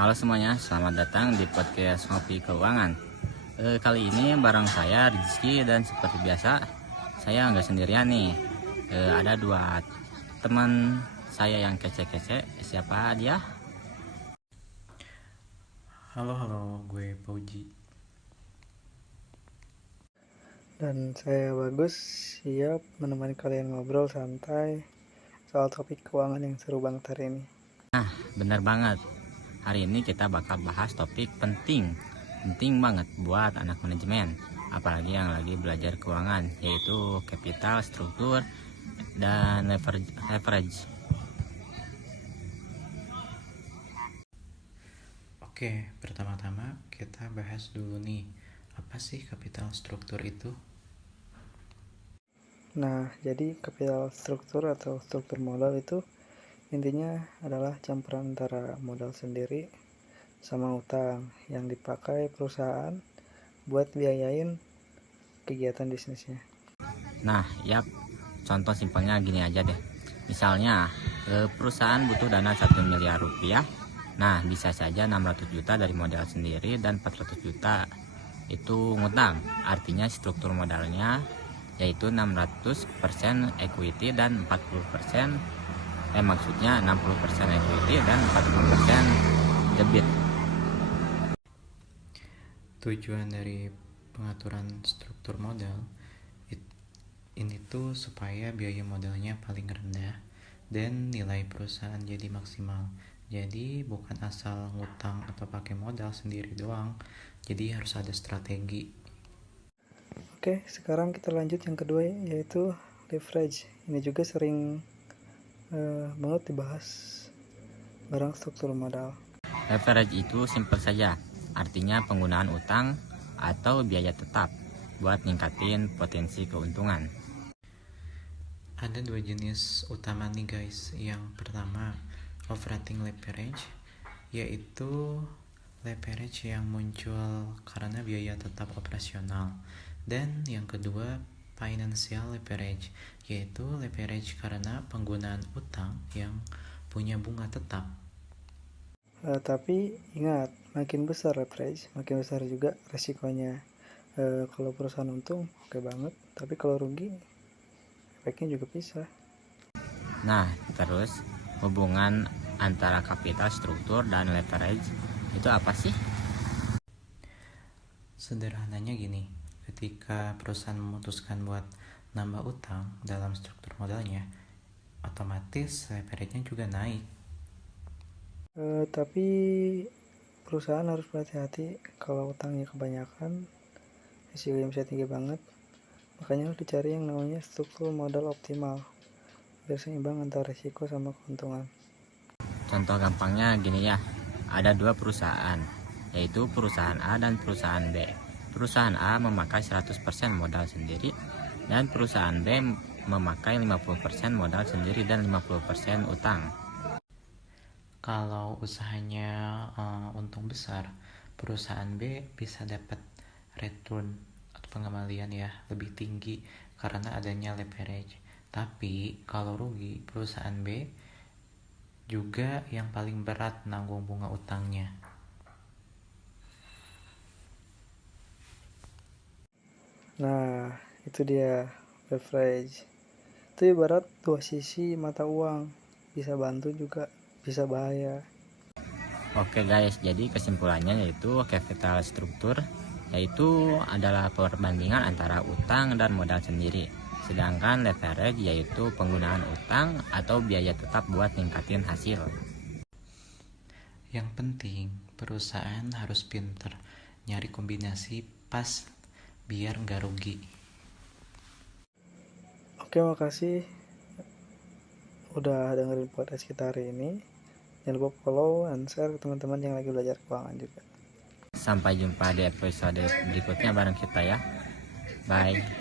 Halo semuanya, selamat datang di podcast Ngopi Keuangan. Kali ini bareng saya Rizky dan seperti biasa saya nggak sendirian nih. Ada dua teman saya yang kece-kece. Siapa dia? Halo, gue Pauji. Dan saya Bagus, siap menemani kalian ngobrol santai soal topik keuangan yang seru banget hari ini. Bener banget. Hari ini kita bakal bahas topik penting banget buat anak manajemen, apalagi yang lagi belajar keuangan, yaitu capital, struktur, dan leverage. Oke, pertama-tama kita bahas dulu nih, apa sih capital struktur itu? Nah, jadi capital struktur atau struktur modal itu intinya adalah campuran antara modal sendiri sama utang yang dipakai perusahaan buat biayain kegiatan bisnisnya. Nah, contoh simpelnya gini aja deh. Misalnya, perusahaan butuh dana 1 miliar rupiah. Nah, bisa saja 600 juta dari modal sendiri dan 400 juta itu ngutang. Artinya struktur modalnya yaitu 600% equity dan 40% maksudnya 60% equity dan 40% debit. Tujuan dari pengaturan struktur modal ini tuh supaya biaya modalnya paling rendah dan nilai perusahaan jadi maksimal. Jadi bukan asal ngutang atau pakai modal sendiri doang, jadi harus ada strategi. Oke, sekarang kita lanjut yang kedua, yaitu leverage. Ini juga sering banget dibahas barang struktur modal. Leverage itu simpel saja, artinya penggunaan utang atau biaya tetap buat ningkatin potensi keuntungan. Ada dua jenis utama nih guys. Yang pertama, operating leverage, yaitu leverage yang muncul karena biaya tetap operasional. Dan yang kedua, financial leverage, yaitu leverage karena penggunaan utang yang punya bunga tetap. Tapi ingat, makin besar leverage, makin besar juga resikonya. Kalau perusahaan untung, oke banget. Tapi kalau rugi, efeknya juga bisa. Nah, terus hubungan antara kapital struktur dan leverage itu apa sih? Sederhananya gini, ketika perusahaan memutuskan buat nambah utang dalam struktur modalnya, otomatis leverage-nya juga naik. Tapi perusahaan harus berhati-hati kalau utangnya kebanyakan, risikonya bisa tinggi banget. Makanya harus dicari yang namanya struktur modal optimal, biar seimbang antara risiko sama keuntungan. Contoh gampangnya gini ya, ada dua perusahaan, yaitu perusahaan A dan perusahaan B. Perusahaan A memakai 100% modal sendiri, dan perusahaan B memakai 50% modal sendiri dan 50% utang. Kalau usahanya untung besar, perusahaan B bisa dapat return atau pengembalian ya lebih tinggi karena adanya leverage. Tapi kalau rugi, perusahaan B juga yang paling berat nanggung bunga utangnya. Nah, itu dia leverage. Itu ibarat dua sisi mata uang, bisa bantu juga bisa bahaya. Oke guys, jadi kesimpulannya yaitu capital struktur yaitu adalah perbandingan antara utang dan modal sendiri. Sedangkan leverage yaitu penggunaan utang atau biaya tetap buat ningkatin hasil. Yang penting perusahaan harus pinter nyari kombinasi pas biar nggak rugi. Oke, makasih udah dengerin podcast kita hari ini. Jangan lupa follow dan share ke teman-teman yang lagi belajar keuangan juga. Sampai jumpa di episode berikutnya bareng kita ya. Bye.